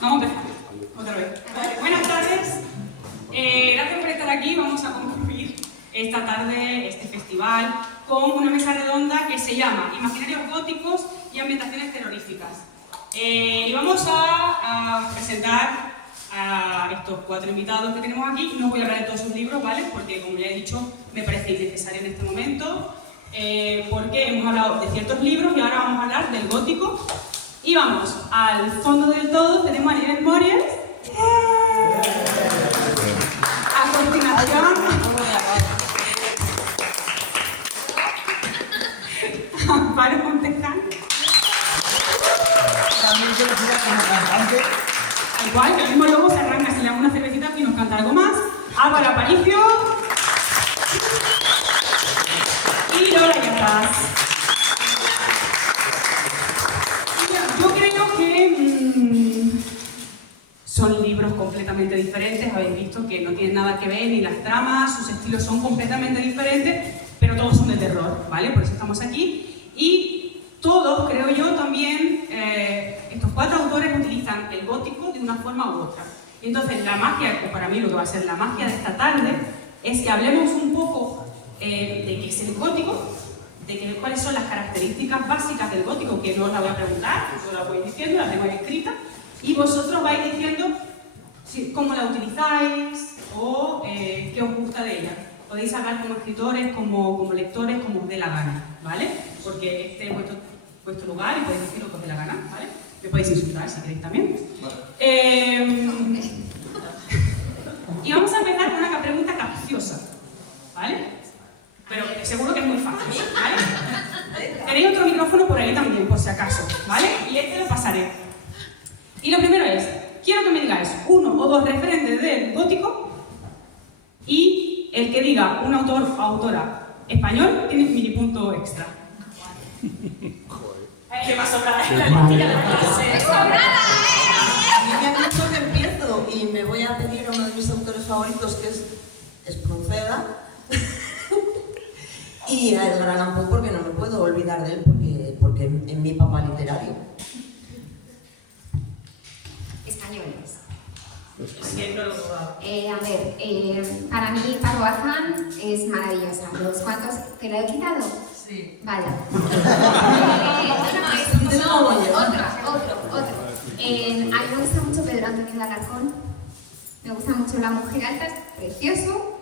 Vamos a empezar. Otra vez. Buenas tardes. Gracias por estar aquí. Vamos a concluir esta tarde, este festival, con una mesa redonda que se llama Imaginarios góticos y ambientaciones terroríficas. Y vamos a presentar a estos 4 invitados que tenemos aquí. No voy a hablar de todos sus libros, ¿vale? Porque, como ya he dicho, me parece innecesario en este momento. Porque hemos hablado de ciertos libros y ahora vamos a hablar del gótico. Y vamos al fondo del todo, tenemos a Nieves Morias. A continuación, Amparo Montejano. También conocida como cantante. Al cual, el mismo logo se arranca, se le da una cervecita y nos canta algo más. Álvaro Aparicio. Y Lola Yazas. Yo creo que son libros completamente diferentes. Habéis visto que no tienen nada que ver, ni las tramas, sus estilos son completamente diferentes, pero todos son de terror, ¿vale? Por eso estamos aquí. Y todos, creo yo, también, estos 4 autores utilizan el gótico de una forma u otra. Y entonces la magia, o para mí lo que va a ser la magia de esta tarde, es que hablemos un poco de qué es el gótico, de cuáles son las características básicas del gótico, que no os la voy a preguntar, yo la voy diciendo, la tengo ahí escrita, y vosotros vais diciendo cómo la utilizáis o qué os gusta de ella. Podéis hablar como escritores, como lectores, como os dé la gana, ¿vale? Porque este es vuestro lugar y podéis decir lo que os dé la gana, ¿vale? Me podéis insultar si queréis también. Vale. Y vamos a empezar con una pregunta capciosa, ¿vale? Pero seguro que es muy fácil, ¿vale? Tenéis otro micrófono por ahí también, por si acaso, ¿vale? Y este lo pasaré. Y lo primero es, quiero que me digáis 1 o 2 referentes del gótico y el que diga un autor o autora español tiene mini punto extra. ¿Qué va a sobrar? La lentilla de la clase. ¡Sobrada! A mí me han dicho que empiezo y me voy a pedir a uno de mis autores favoritos, que es Espronceda. Y a Edgar Allan Poe, porque no me puedo olvidar de él, porque es mi papá literario. Españoles. Sí, no lo dudaba. Para mí Paco Bazán es maravillosa. ¿Los cuantos te lo he quitado? Sí. Vale. No, Otro. A mí me gusta mucho Pedro Antonio de Alarcón. Me gusta mucho La Mujer Alta, es precioso.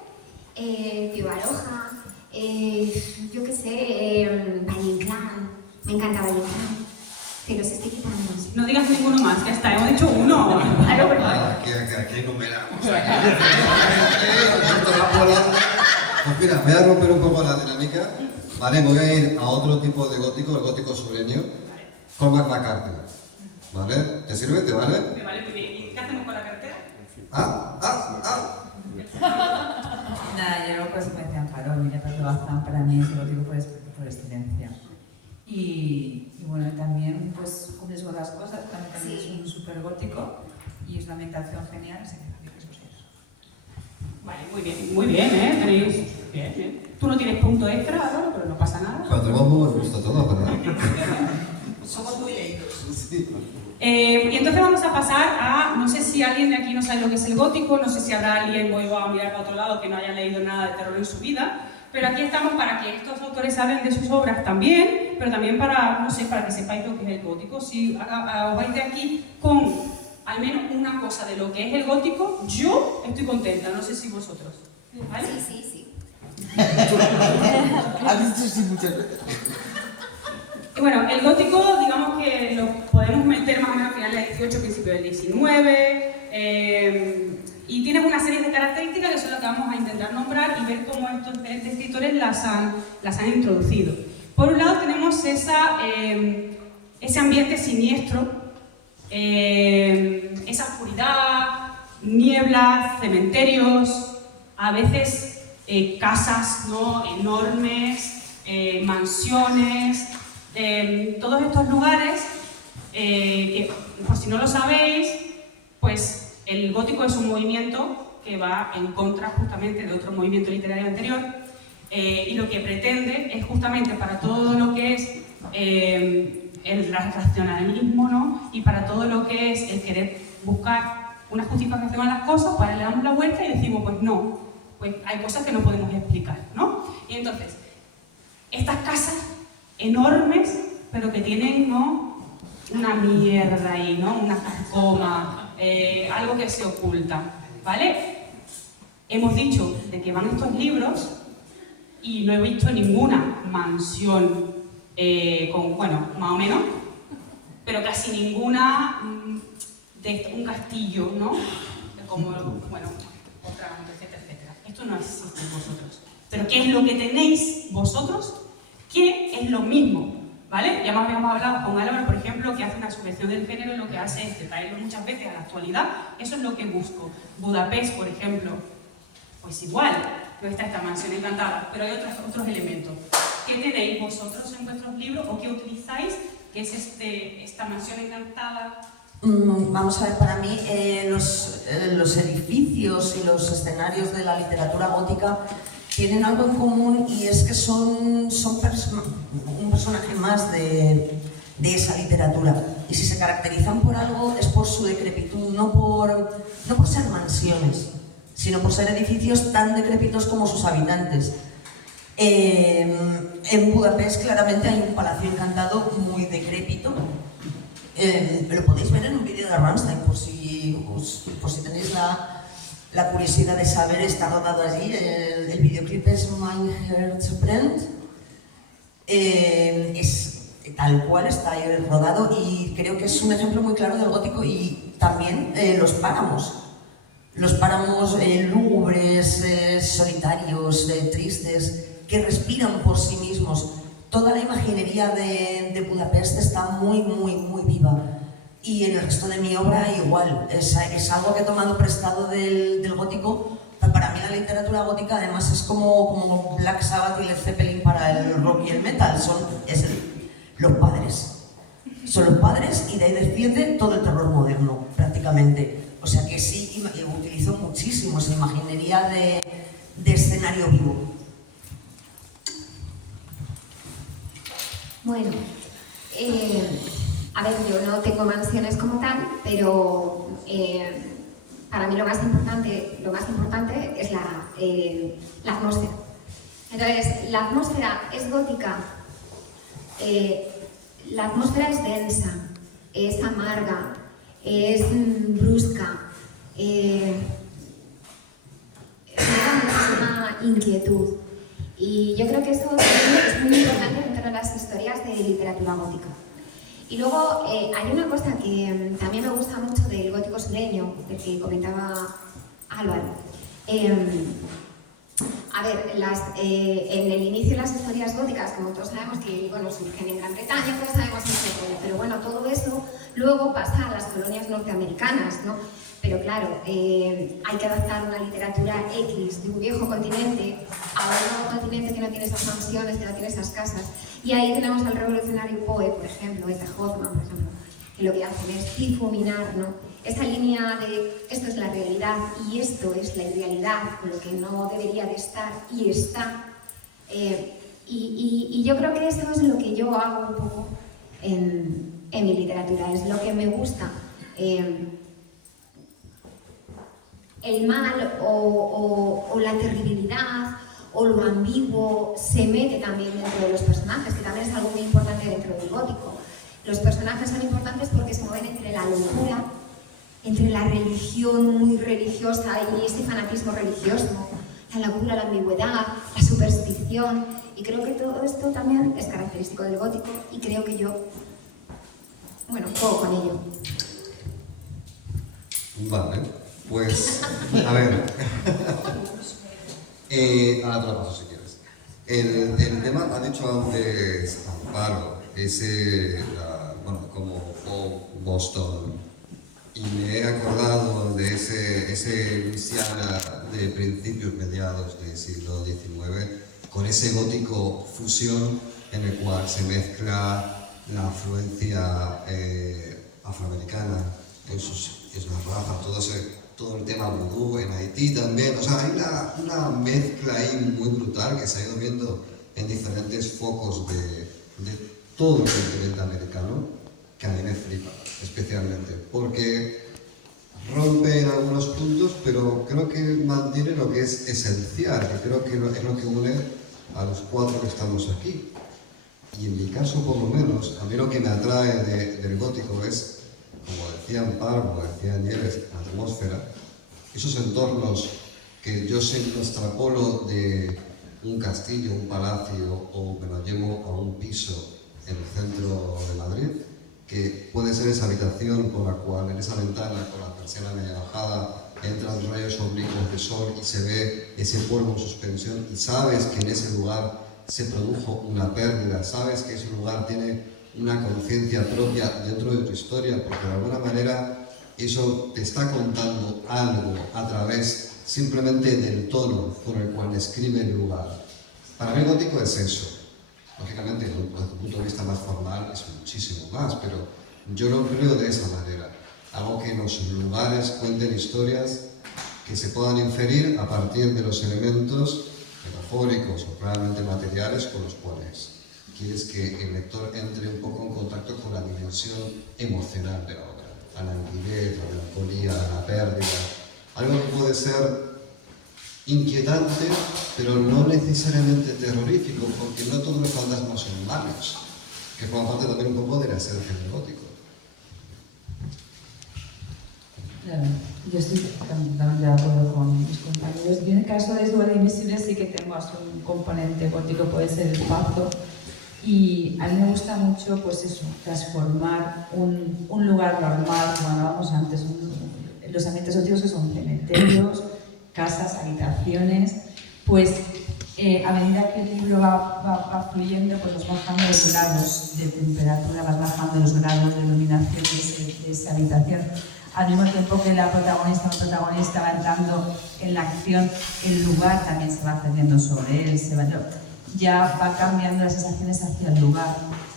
Pío Baroja. Yo qué sé, Valle Inclán. Me encanta Valle Inclán. Pero se estoy quitando. No digas ninguno más, ya está, hemos dicho uno. Aquí enumeramos. Pues mira, voy a romper un poco la dinámica. Vale, voy a ir a otro tipo de gótico, el gótico sureño, Cormac McCarthy. ¿Vale? ¿Te sirve? ¿Te vale? Me vale muy bien. ¿Y qué hacemos con la cartera? Nada, yo pues me decía Amparo, mira, Paco Bazán para mí es el gótico por excelencia. Y bueno, también pues cumples con las cosas, también es un súper gótico y es una ambientación genial, así que pues eso. Vale, muy bien, ¿eh? Tenéis... Bien. Tú no tienes punto extra, Álvaro, pero no pasa nada. Pero tenemos muy buen gusto todos, ¿verdad? Somos muy leídos. Sí. Y entonces vamos a pasar a... No sé si alguien de aquí no sabe lo que es el gótico, no sé si habrá alguien, voy a mirar para otro lado, que no haya leído nada de terror en su vida, pero aquí estamos para que estos autores hablen de sus obras también, pero también para, no sé, para que sepáis lo que es el gótico. Si os vais de aquí con al menos una cosa de lo que es el gótico, yo estoy contenta, no sé si vosotros. ¿Vale? Sí. Has dicho sí muchas veces. Y bueno, el gótico, digamos que lo podemos meter más o menos a finales del 18, principio del 19, y tiene una serie de características que son las que vamos a intentar nombrar y ver cómo estos diferentes escritores las han introducido. Por un lado tenemos ese ambiente siniestro, esa oscuridad, nieblas, cementerios, a veces casas, ¿no?, enormes, mansiones, todos estos lugares que, por si no lo sabéis, pues el gótico es un movimiento que va en contra justamente de otro movimiento literario anterior, y lo que pretende es justamente para todo lo que es el racionalismo, ¿no? Y para todo lo que es el querer buscar una justificación a las cosas, pues le damos la vuelta y decimos, pues no, pues hay cosas que no podemos explicar, ¿no? Y entonces, estas casas enormes, pero que tienen, ¿no?, una mierda ahí, ¿no?, una carcoma, algo que se oculta, ¿vale? Hemos dicho de que van estos libros y no he visto ninguna mansión bueno, más o menos, pero casi ninguna de un castillo, ¿no? Como, bueno, otra, etcétera, etcétera. Esto no existe en vosotros. Pero ¿qué es lo que tenéis vosotros? Que es lo mismo, ¿vale? Ya más habíamos hablado con Álvaro, por ejemplo, que hace una subversión del género y lo que hace es traerlo muchas veces a la actualidad. Eso es lo que busco. Budapest, por ejemplo, pues igual, no está esta mansión encantada, pero hay otros elementos. ¿Qué tenéis vosotros en vuestros libros o qué utilizáis? ¿Qué es esta mansión encantada? Vamos a ver, para mí los edificios y los escenarios de la literatura gótica tienen algo en común y es que son un personaje más de esa literatura. Y si se caracterizan por algo es por su decrepitud, no por ser mansiones, sino por ser edificios tan decrépitos como sus habitantes. En Budapest claramente hay un palacio encantado muy decrépito. Lo podéis ver en un vídeo de Rammstein por si tenéis la curiosidad de saber, está rodado allí. El videoclip es Mein Herz brennt. Es tal cual, está ahí rodado y creo que es un ejemplo muy claro del gótico. Y también los páramos lúgubres, solitarios, tristes, que respiran por sí mismos. Toda la imaginería de Budapest está muy, muy, muy viva. Y en el resto de mi obra igual. Es algo que he tomado prestado del gótico. Para mí la literatura gótica además es como Black Sabbath y Led Zeppelin para el rock y el metal. Los padres. Son los padres y de ahí desciende todo el terror moderno, prácticamente. O sea que sí, utilizo muchísimo esa imaginería de escenario vivo. Bueno, a ver, yo no tengo mansiones como tal, pero para mí lo más importante es la atmósfera. Entonces, la atmósfera es gótica, la atmósfera es densa, es amarga, es brusca, me da muchísima inquietud. Y yo creo que eso es muy importante dentro de las historias de literatura gótica. Y luego hay una cosa que también me gusta mucho del gótico sureño, del que comentaba Álvaro. A ver, en el inicio de las historias góticas, como todos sabemos que bueno, surgen en Gran Bretaña, todos sabemos eso, pero bueno, todo eso luego pasa a las colonias norteamericanas, ¿no? Pero claro, hay que adaptar una literatura X de un viejo continente a un nuevo continente que no tiene esas mansiones, que no tiene esas casas. Y ahí tenemos al revolucionario Poe, por ejemplo, Etta Hoffmann, por ejemplo, que lo que hacen es difuminar, ¿no?, esa línea de esto es la realidad y esto es la irrealidad, lo que no debería de estar y está. Y yo creo que eso es lo que yo hago un poco en mi literatura, es lo que me gusta. El mal o la terribilidad o lo ambiguo se mete también dentro de los personajes, que también es algo muy importante dentro del gótico. Los personajes son importantes porque se mueven entre la locura, entre la religión muy religiosa y ese fanatismo religioso, la locura, la ambigüedad, la superstición, y creo que todo esto también es característico del gótico y creo que yo, bueno, juego con ello. Vale, pues, a ver, ahora te lo paso si quieres. El tema, ha dicho antes Amparo, como Boston, y me he acordado de ese Luisiana de principios, mediados del siglo XIX, con ese gótico fusión en el cual se mezcla la afluencia afroamericana, esas razas, todo el tema vudú en Haití también. O sea, hay una mezcla ahí muy brutal que se ha ido viendo en diferentes focos todo el continente americano, que a mí me flipa, especialmente, porque rompe en algunos puntos, pero creo que mantiene lo que es esencial, que creo que es lo que une a los 4 que estamos aquí. Y en mi caso, por lo menos, a mí lo que me atrae del gótico es, como decía Amparo, como decía Nieves, la atmósfera, esos entornos que yo siempre extrapolo de un castillo, un palacio, o me lo llevo a un piso en el centro de Madrid, que puede ser esa habitación por la cual en esa ventana con la persiana media bajada entran rayos oblicuos de sol y se ve ese polvo en suspensión y sabes que en ese lugar se produjo una pérdida, sabes que ese lugar tiene una conciencia propia dentro de tu historia, porque de alguna manera eso te está contando algo a través simplemente del tono con el cual describe el lugar. Para mí el gótico es eso. Lógicamente, desde un punto de vista más formal, es muchísimo más, pero yo lo creo de esa manera. Algo que los lugares cuenten historias que se puedan inferir a partir de los elementos metafóricos o claramente materiales con los cuales quieres que el lector entre un poco en contacto con la dimensión emocional de la obra. La languidez, la melancolía, la pérdida. Algo que puede ser inquietante, pero no necesariamente terrorífico, porque no todos los fantasmas son malos, que forma parte también un poco de la esencia del gótico. Claro, yo estoy completamente de acuerdo con mis compañeros. Yo en el caso de Ciudad Invisible sí que tengo así un componente gótico, puede ser el pazo, y a mí me gusta mucho, pues eso, transformar un lugar normal, como hablábamos antes, los ambientes góticos que son cementerios, casas, habitaciones, pues a medida que el libro va fluyendo, pues vas bajando los grados de temperatura, vas bajando los grados de iluminación de esa habitación. Al mismo tiempo que la protagonista o el protagonista va entrando en la acción, el lugar también se va cediendo sobre él, ya va cambiando las sensaciones hacia el lugar,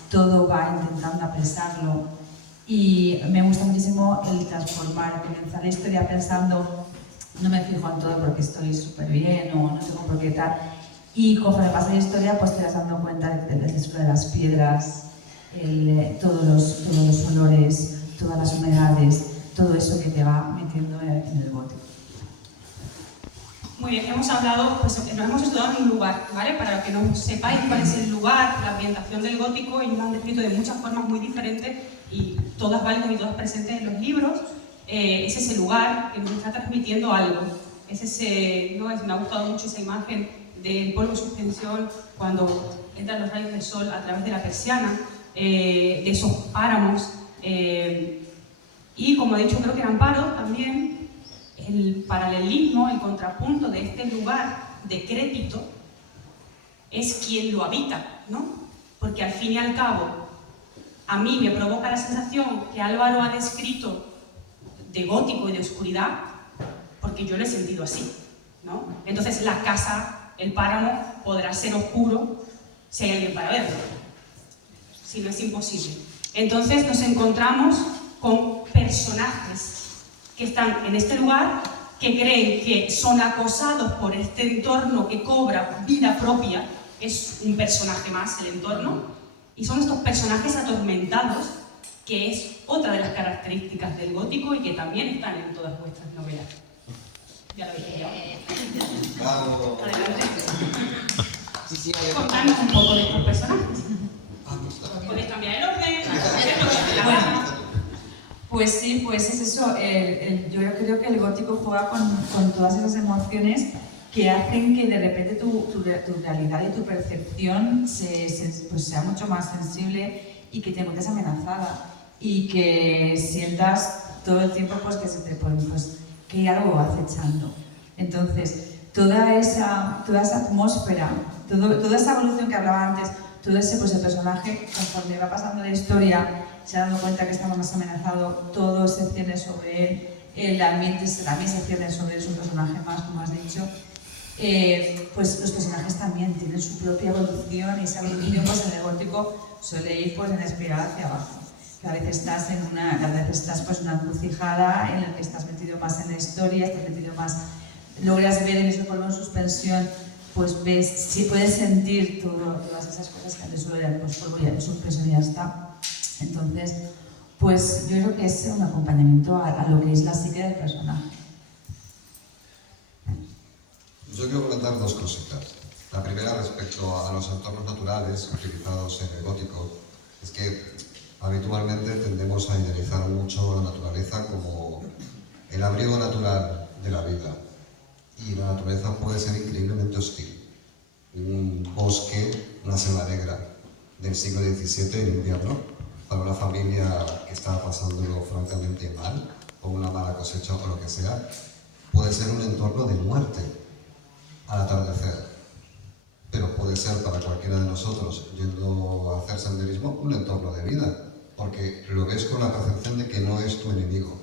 todo va intentando apresarlo. Y me gusta muchísimo el transformar, comenzar la historia pensando, no me fijo en todo porque estoy súper bien o no tengo por qué tal. Y conforme pasa la historia, pues te vas dando cuenta del textura de las piedras, todos los olores, todas las humedades, todo eso que te va metiendo en el gótico. Muy bien, hemos hablado, pues nos hemos estudiado en un lugar, ¿vale? Para que no sepáis cuál es el lugar, la ambientación del gótico, y lo han descrito de muchas formas muy diferentes y todas válidas y todas presentes en los libros. Es ese lugar que nos está transmitiendo algo. Es ese, ¿no? Me ha gustado mucho esa imagen del polvo en suspensión cuando entran los rayos del sol a través de la persiana, de esos páramos. Y como ha dicho, creo que Amparo también, el paralelismo, el contrapunto de este lugar decrépito es quien lo habita, ¿no? Porque al fin y al cabo, a mí me provoca la sensación que Álvaro ha descrito de gótico y de oscuridad, porque yo lo he sentido así, ¿no? Entonces la casa, el páramo, podrá ser oscuro si hay alguien para verlo, si no es imposible. Entonces nos encontramos con personajes que están en este lugar, que creen que son acosados por este entorno que cobra vida propia, es un personaje más el entorno, y son estos personajes atormentados, que es otra de las características del gótico y que también están en todas vuestras novelas. Ya lo habéis pillado. Bravo. Adelante. Sí, Contadnos un poco de estos personajes. Podéis cambiar el orden, Pues sí, pues es eso. Yo creo que el gótico juega con todas esas emociones que hacen que de repente tu realidad y tu percepción pues sea mucho más sensible y que te encuentres amenazada y que sientas todo el tiempo pues que se te pone, pues que hay algo acechando. Entonces, toda esa atmósfera, toda esa evolución que hablaba antes, todo ese pues el personaje, conforme va pasando la historia, se ha dado cuenta que estaba más amenazado, todo se cierne sobre él, el ambiente también se cierne sobre él, es un personaje más, como has dicho. Pues los personajes también tienen su propia evolución y esa evolución pues en el gótico suele ir pues en espiral hacia abajo. Cada vez estás en una encrucijada en la que estás metido más en la historia, estás metido más, logras ver en ese polvo en suspensión pues ves, si puedes sentir todas esas cosas que antes solo eran pues polvo y surpresión y ya está. Entonces, pues yo creo que es un acompañamiento a lo que es la psique del personaje. Yo quiero comentar dos cositas. La primera, respecto a los entornos naturales utilizados en el gótico, es que habitualmente tendemos a idealizar mucho la naturaleza como el abrigo natural de la vida. Y la naturaleza puede ser increíblemente hostil. Un bosque, una selva negra del siglo XVII en invierno, para una familia que está pasándolo francamente mal, o una mala cosecha o lo que sea, puede ser un entorno de muerte al atardecer. Pero puede ser para cualquiera de nosotros, yendo a hacer senderismo, un entorno de vida, porque lo ves con la percepción de que no es tu enemigo.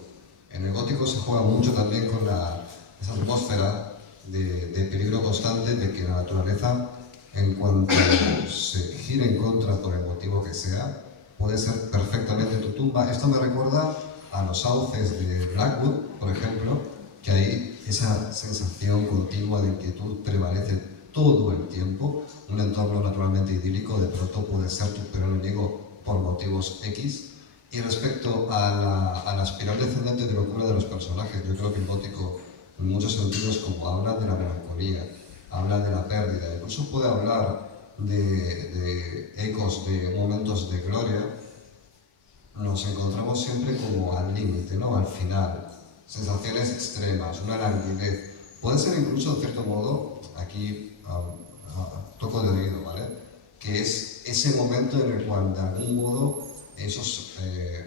En el gótico se juega mucho también con esa atmósfera de peligro constante, de que la naturaleza, en cuanto se gire en contra por el motivo que sea, puede ser perfectamente tu tumba. Esto me recuerda a los sauces de Blackwood, por ejemplo, que ahí esa sensación continua de inquietud prevalece todo el tiempo. Un entorno naturalmente idílico de pronto puede ser tu peor enemigo por motivos X. Y respecto a la espiral descendente de locura de los personajes, yo creo que el gótico, en muchos sentidos, como habla de la melancolía, habla de la pérdida, incluso puede hablar de ecos de momentos de gloria, nos encontramos siempre como al límite, ¿no? Al final, sensaciones extremas, una languidez. Puede ser incluso, en cierto modo, aquí toco de oído, ¿vale? Que es ese momento en el cual, de algún modo, esos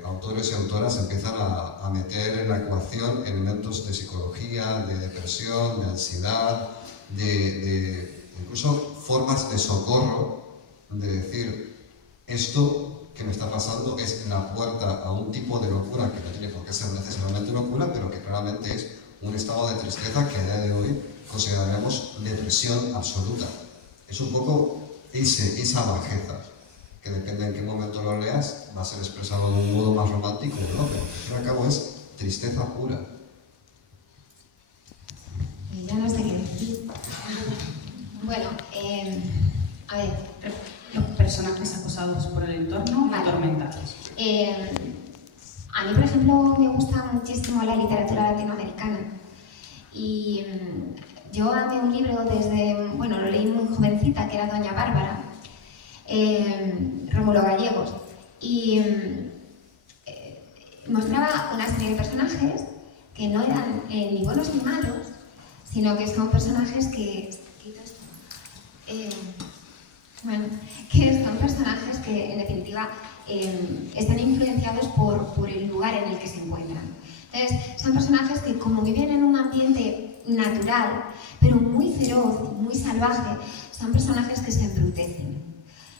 autores y autoras empiezan a meter en la ecuación elementos de psicología, de depresión, de ansiedad, de incluso formas de socorro, de decir, esto que me está pasando es la puerta a un tipo de locura que no tiene por qué ser necesariamente locura, pero que claramente es un estado de tristeza que a día de hoy consideraremos depresión absoluta. Es un poco esa bajeza, que depende en qué momento lo leas, va a ser expresado de un modo más romántico o no, pero al fin y al cabo es tristeza pura. Ya no sé qué decir. Bueno, a ver. Los personajes acosados por el entorno, Vale. atormentados. A mí, por ejemplo, me gusta muchísimo la literatura latinoamericana. Y yo amé un libro lo leí muy jovencita, que era Doña Bárbara, Rómulo Gallegos. Y mostraba una serie de personajes que no eran ni buenos ni malos, sino que son personajes que son personajes que, en definitiva, están influenciados por el lugar en el que se encuentran. Entonces, son personajes que, como viven en un ambiente natural, pero muy feroz, muy salvaje, son personajes que se embrutecen.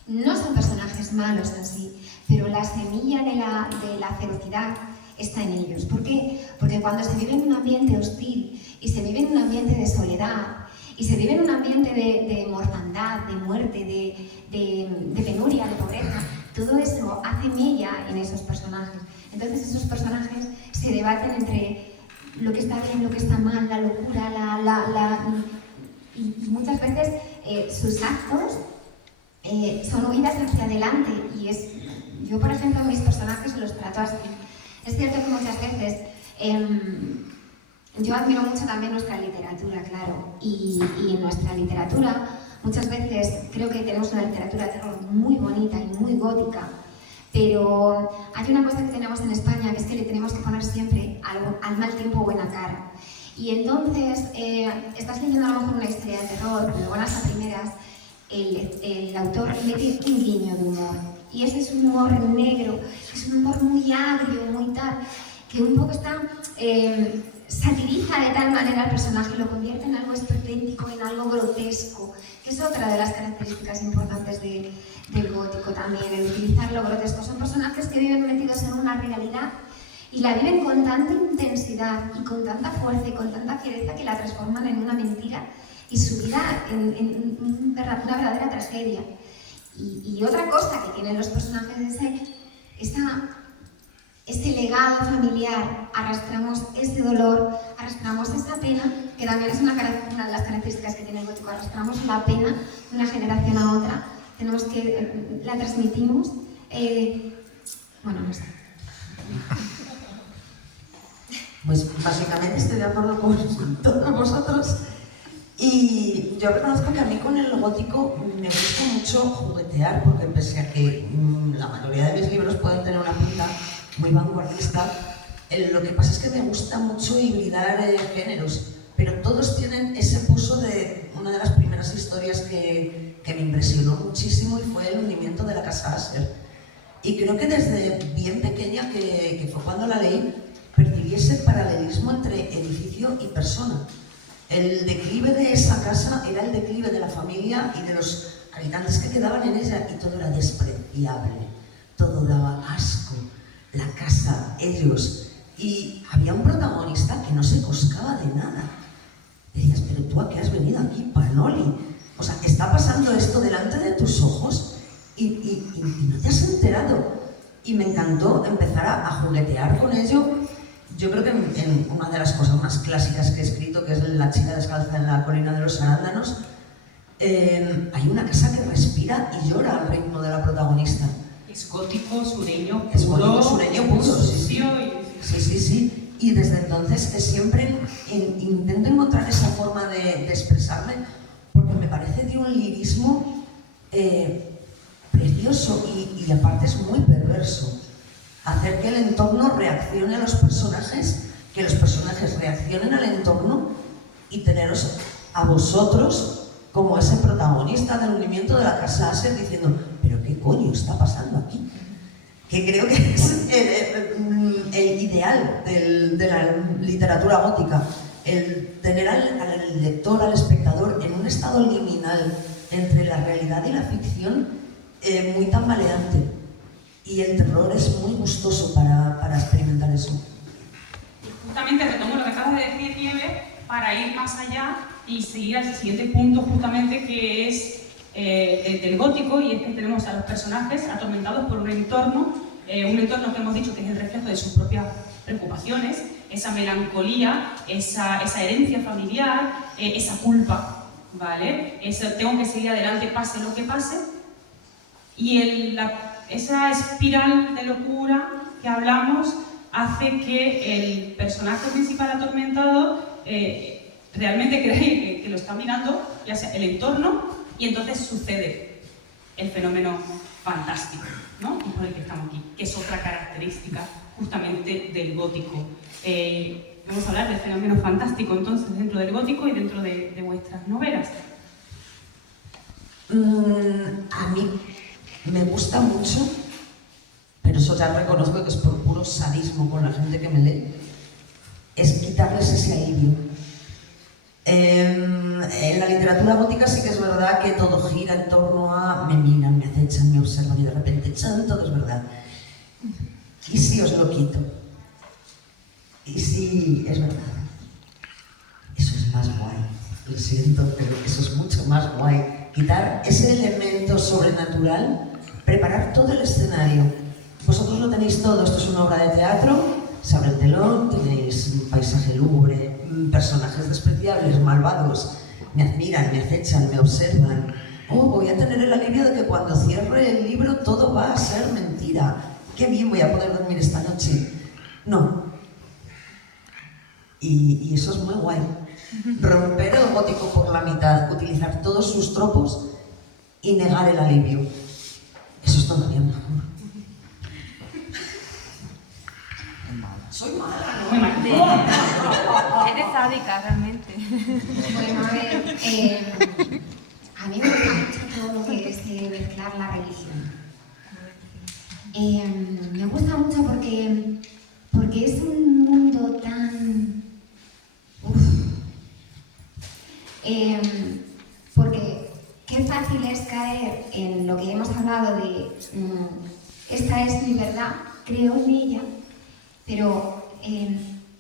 No son personajes malos en sí, pero la semilla de la ferocidad está en ellos. ¿Por qué? Porque cuando se vive en un ambiente hostil y se vive en un ambiente de soledad y se vive en un ambiente de mortandad, de muerte, de penuria, de pobreza, todo eso hace mella en esos personajes. Entonces esos personajes se debaten entre lo que está bien, lo que está mal, la locura, y muchas veces sus actos son huidas hacia adelante. Yo, por ejemplo, a mis personajes los trato así. Es cierto que muchas veces yo admiro mucho también nuestra literatura, claro, y en nuestra literatura muchas veces creo que tenemos una literatura de terror muy bonita y muy gótica, pero hay una cosa que tenemos en España, que es que le tenemos que poner siempre al mal tiempo buena cara. Y entonces estás leyendo a lo mejor una historia de terror, de buenas a primeras, el autor mete un guiño de humor. Y ese es un humor negro, es un humor muy agrio, muy tal, que un poco está... satiriza de tal manera al personaje, lo convierte en algo esperpéntico, en algo grotesco, que es otra de las características importantes del gótico también, el utilizar lo grotesco. Son personajes que viven metidos en una realidad y la viven con tanta intensidad y con tanta fuerza y con tanta fiereza que la transforman en una mentira y su vida en una verdadera tragedia. Y otra cosa que tienen los personajes es ese legado familiar, arrastramos ese dolor, arrastramos esa pena, que también es una de las características que tiene el gótico, arrastramos la pena de una generación a otra, tenemos que, la transmitimos, bueno, no sé. Pues básicamente estoy de acuerdo con todos vosotros. Y yo reconozco que a mí con el gótico me gusta mucho juguetear, porque pese a que la mayoría de mis libros pueden tener una pinta muy vanguardista, lo que pasa es que me gusta mucho hibridar géneros, pero todos tienen ese pulso de una de las primeras historias que me impresionó muchísimo, y fue el hundimiento de la casa Asher. Y creo que desde bien pequeña, que fue cuando la leí, percibí ese paralelismo entre edificio y persona. El declive de esa casa era el declive de la familia y de los habitantes que quedaban en ella, y todo era despreciable, todo daba asco, la casa, ellos, y había un protagonista que no se coscaba de nada. Decías, pero tú ¿a qué has venido aquí, Panoli? O sea, está pasando esto delante de tus ojos y no te has enterado. Y me encantó empezar a juguetear con ello. Yo creo que en una de las cosas más clásicas que he escrito, que es La chica descalza en la colina de los arándanos, hay una casa que respira y llora al ritmo de la protagonista. Es gótico, sureño puro. Es gótico, sureño puro, sí. Sí. Y desde entonces siempre intento encontrar esa forma de expresarme, porque me parece de un lirismo precioso y aparte es muy perverso. Hacer que el entorno reaccione a los personajes, que los personajes reaccionen al entorno, y teneros a vosotros como ese protagonista del hundimiento de la casa Asher diciendo, pero ¿qué coño está pasando aquí? Que creo que es el ideal de la literatura gótica, el tener al lector, al espectador, en un estado liminal entre la realidad y la ficción, muy tambaleante. Y el terror es muy gustoso para experimentar eso. Y justamente retomo lo que acabas de decir, Nieve, para ir más allá y seguir al siguiente punto, justamente, que es del gótico, y es que tenemos a los personajes atormentados por un entorno que hemos dicho que es el reflejo de sus propias preocupaciones, esa melancolía, esa herencia familiar, esa culpa, ¿vale? Tengo que seguir adelante pase lo que pase, y esa espiral de locura que hablamos hace que el personaje principal atormentado realmente cree que lo está mirando, ya sea el entorno, y entonces sucede el fenómeno fantástico, ¿no? Y por el que estamos aquí, que es otra característica justamente del gótico. Vamos a hablar del fenómeno fantástico entonces dentro del gótico y dentro de vuestras novelas. A mí me gusta mucho, pero eso ya reconozco que es por puro sadismo con la gente que me lee, es quitarles ese alivio. En la literatura gótica sí que es verdad que todo gira en torno a me miran, me acechan, me observan y de repente ¡chan! Todo es verdad. ¿Y si os lo quito? ¿Y si es verdad? Eso es más guay. Lo siento, pero eso es mucho más guay. Quitar ese elemento sobrenatural, preparar todo el escenario. Vosotros lo tenéis todo, esto es una obra de teatro, se abre el telón, tenéis un paisaje lúgubre, personajes despreciables, malvados, me admiran, me acechan, me observan. Voy a tener el alivio de que cuando cierre el libro todo va a ser mentira. Qué bien voy a poder dormir esta noche. No. Y eso es muy guay. Romper el gótico por la mitad, utilizar todos sus tropos y negar el alivio. Eso es todavía mejor. Soy mala, ¿no? Eres sádica, realmente. Bueno, a ver, a mí me gusta mucho todo lo que es mezclar la religión. Me gusta mucho porque es un mundo tan... porque qué fácil es caer en lo que hemos hablado de esta es mi verdad, creo en ella, pero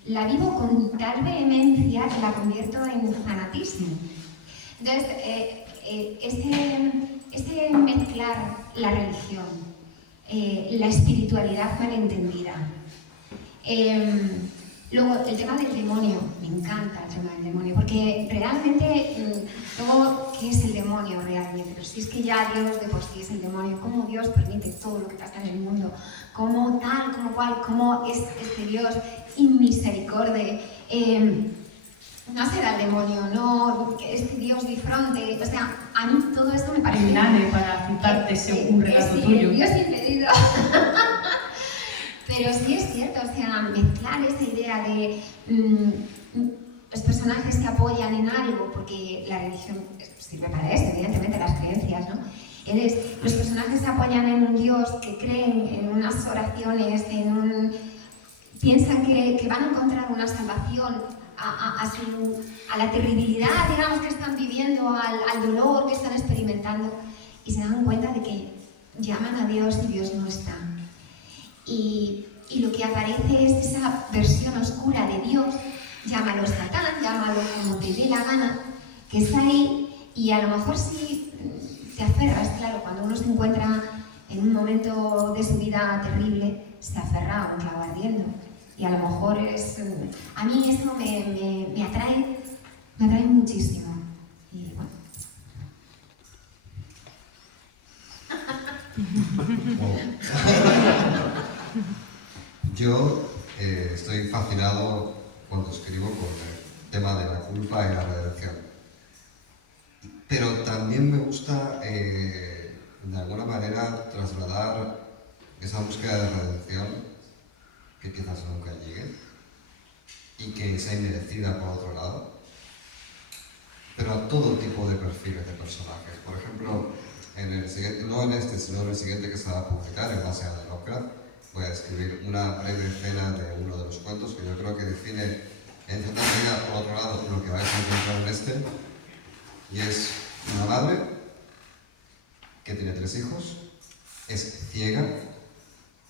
la vivo con tal vehemencia que la convierto en fanatismo. Entonces, este mezclar la religión, la espiritualidad malentendida, Luego, el tema del demonio, me encanta el tema del demonio, porque realmente, luego, ¿qué es el demonio realmente? Pero si es que ya Dios de por sí es el demonio, ¿cómo Dios permite todo lo que pasa en el mundo? ¿Cómo tal, cómo cual, cómo es este Dios inmisericorde? No será el demonio, no este Dios bifronte, o sea, a mí todo esto me parece... El nane para citarte según un relato tuyo. El Dios impedido. Pero sí es cierto, o sea, mezclar esa idea de los personajes que apoyan en algo, porque la religión sirve para eso, evidentemente, las creencias, ¿no? Los personajes se apoyan en un Dios que creen en unas oraciones, piensan que van a encontrar una salvación a la terribilidad, digamos, que están viviendo, al dolor que están experimentando, y se dan cuenta de que llaman a Dios y Dios no está. Y lo que aparece es esa versión oscura de Dios, llámalo Satán, llámalo como te dé la gana, que está ahí, y a lo mejor si te aferras, claro, cuando uno se encuentra en un momento de su vida terrible, se aferra a un clavo ardiendo. Y a lo mejor a mí eso me atrae muchísimo. Y bueno. Yo estoy fascinado cuando escribo con el tema de la culpa y la redención. Pero también me gusta, de alguna manera, trasladar esa búsqueda de redención, que quizás nunca llegue, y que sea inmerecida por otro lado, pero a todo tipo de perfiles de personajes. Por ejemplo, no en este, sino en el siguiente que se va a publicar, en base a la Lovecraft, voy a describir una breve escena de uno de los cuentos que yo creo que define, en cierta medida, por otro lado, lo que vais a encontrar en este, y es una madre que tiene 3 hijos, es ciega,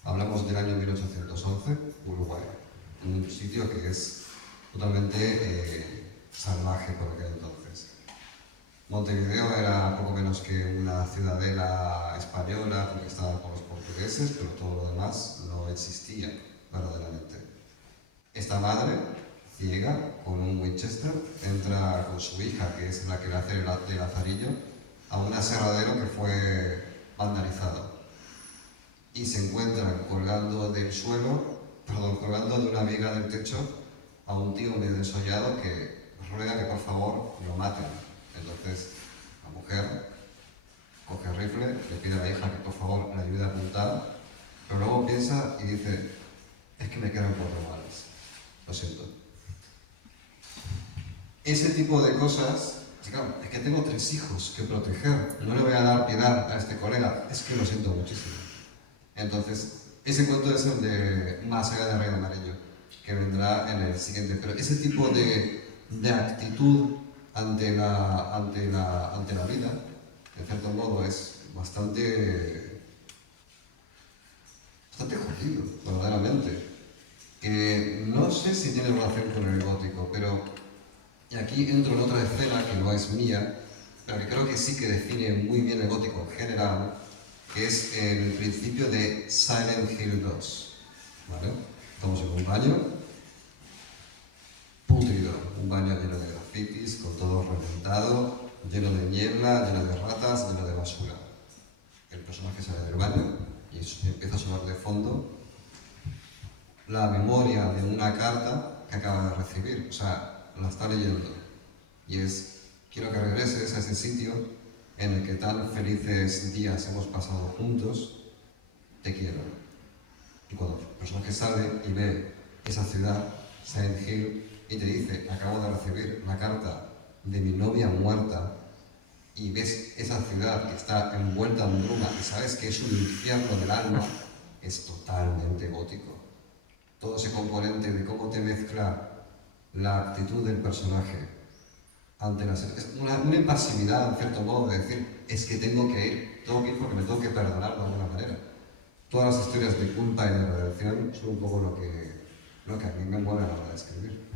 hablamos del año 1811, Uruguay, un sitio que es totalmente salvaje por aquel entonces. Montevideo era poco menos que una ciudadela española conquistada por los portugueses, pero todo lo demás no existía verdaderamente. Esta madre, ciega, con un Winchester, entra con su hija, que es la que le hace el lazarillo, a un aserradero que fue vandalizado. Y se encuentran colgando del suelo, colgando de una viga del techo, a un tío medio desollado que ruega que por favor lo maten. Entonces la mujer coge el rifle, le pide a la hija que por favor le ayude a apuntar, pero luego piensa y dice, es que me quedan 4 balas, lo siento. Ese tipo de cosas, claro, es que tengo 3 hijos que proteger, no le voy a dar piedad a este colega, es que lo siento muchísimo. Entonces, ese cuento es el de Más allá del Rey Amarillo, que vendrá en el siguiente, pero ese tipo de actitud ante la vida, de cierto modo, es bastante jodido, verdaderamente. Que no sé si tiene relación con el gótico, pero, y aquí entro en otra escena que no es mía, pero que creo que sí que define muy bien el gótico en general, que es el principio de Silent Hill 2. ¿Vale? Estamos en un baño pútrido, un baño lleno de grafitis, con todo reventado, lleno de niebla, lleno de ratas, lleno de basura. El personaje sale del baño y empieza a sonar de fondo la memoria de una carta que acaba de recibir, o sea, la está leyendo. Y es, quiero que regreses a ese sitio en el que tan felices días hemos pasado juntos, te quiero. Y cuando el personaje sale y ve esa ciudad, Silent Hill, y te dice, acabo de recibir la carta de mi novia muerta, y ves esa ciudad que está envuelta en bruma y sabes que es un infierno del alma, es totalmente gótico. Todo ese componente de cómo te mezcla la actitud del personaje ante es una impasividad, en cierto modo, de decir, es que tengo que ir porque me tengo que perdonar de alguna manera. Todas las historias de culpa y de redención son un poco lo que a mí me mueve a la hora de escribir.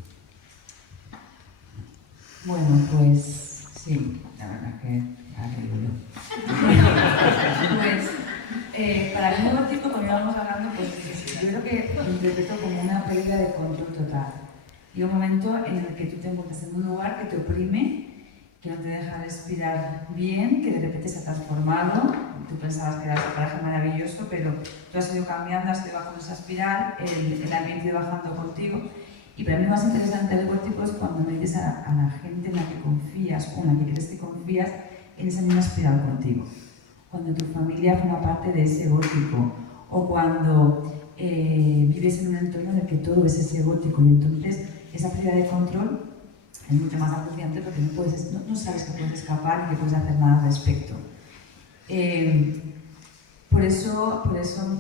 Bueno, pues sí, la verdad que pues para mí gótico, como íbamos hablando, pues yo creo que lo interpreto como una película explotar. Y un momento en el que tú te encuentras en un lugar que te oprime, que no te deja respirar bien, que de repente se ha transformado. Tú pensabas que era ese paraje maravilloso, pero tú has ido cambiando, has ido bajando esa espiral, el ambiente ha ido bajando contigo. Y para mí lo más interesante del gótico es cuando metes a la gente en la que confías o en la que crees que confías en esa misma espiral contigo. Cuando tu familia forma parte de ese gótico o cuando vives en un entorno en el que todo es ese gótico y entonces esa pérdida de control es mucho más acuciante porque no sabes que puedes escapar ni que puedes hacer nada al respecto. Por eso,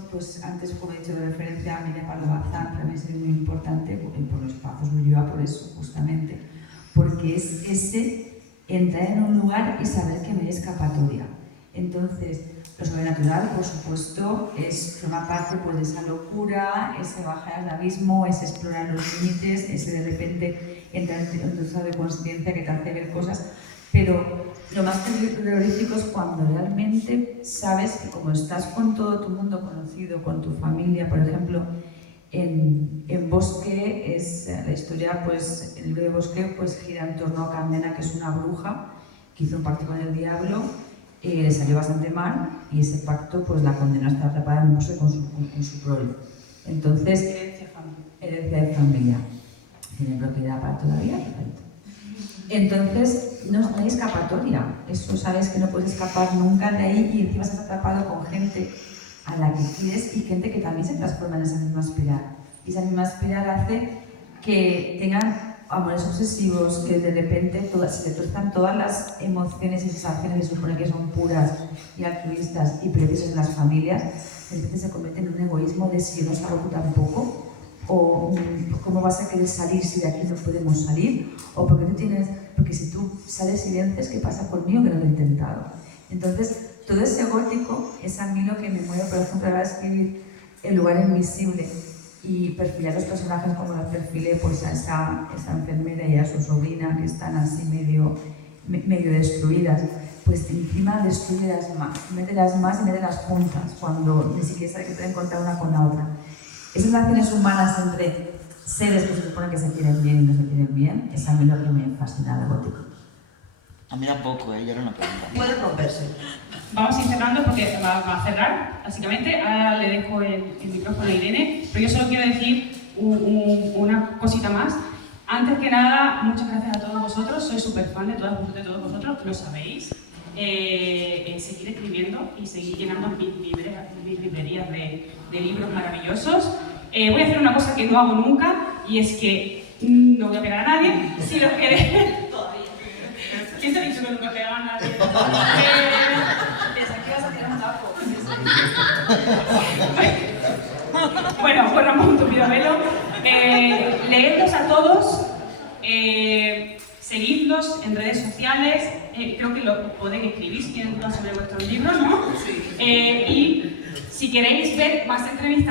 pues antes, como he dicho, de referencia a Miriam Pardo Bazán, para mí es muy importante, por los Pazos Ulloa, por eso, justamente, porque es ese entrar en un lugar y saber que no hay escapatoria. Entonces, lo sobrenatural, por supuesto, forma parte pues, de esa locura, ese bajar al abismo, ese explorar los límites, ese de repente entrar en tu estado de consciencia que te hace ver cosas, pero lo más terrorífico es cuando realmente sabes que como estás con todo tu mundo conocido, con tu familia, por ejemplo, en Bosque, la historia, pues, el libro de Bosque pues, gira en torno a Candena, que es una bruja que hizo un pacto con el diablo, le salió bastante mal y ese pacto pues, la condenó a estar atrapada en un bosque con su prole. Entonces, herencia de familia. Tiene propiedad para toda la vida, perfecto. Entonces, no hay escapatoria. Eso sabes que no puedes escapar nunca de ahí y encima estás atrapado con gente a la que quieres y gente que también se transforma en esa misma espiral. Y esa misma espiral hace que tengan amores obsesivos, que de repente se le tuerzan todas las emociones y sensaciones que se supone que son puras y altruistas y preciosas de las familias, de repente se convierte en un egoísmo de si yo no salgo tú tampoco, o cómo vas a querer salir si de aquí no podemos salir, o porque si tú sales y vences, ¿qué pasa conmigo que no lo he intentado? Entonces, todo ese gótico es a mí lo que me mueve, por ejemplo, ahora escribir El lugar invisible y perfilar los personajes como los perfilé, pues a esa enfermera y a su sobrina que están así medio destruidas, pues encima destruyelas más, mételas más y mételas juntas, cuando ni siquiera sabes que pueden encontrar una con la otra. Esas relaciones humanas entre seres que se supone que se quieren bien y no se quieren bien, es a mí lo que me fascina del gótico. A mí tampoco, yo era una pregunta. Puede romperse. Vamos a ir cerrando porque va a cerrar, básicamente. Ahora le dejo el micrófono a Irene, pero yo solo quiero decir una cosita más. Antes que nada, muchas gracias a todos vosotros. Soy súper fan de todos vosotros, lo sabéis. Seguir escribiendo y seguir llenando mis librerías de libros maravillosos. Voy a hacer una cosa que no hago nunca y es que no voy a pegar a nadie. Si los queréis... Todavía. ¿Quién te ha dicho que nunca pegaba a nadie? Pensaba que ibas a hacer un tapo. Bueno, pues Ramón, un tupido velo. Leedlos a todos. Seguidlos en redes sociales, creo que lo podéis escribir si tienen dudas sobre vuestros libros, ¿no? Sí. Y si queréis ver más entrevistas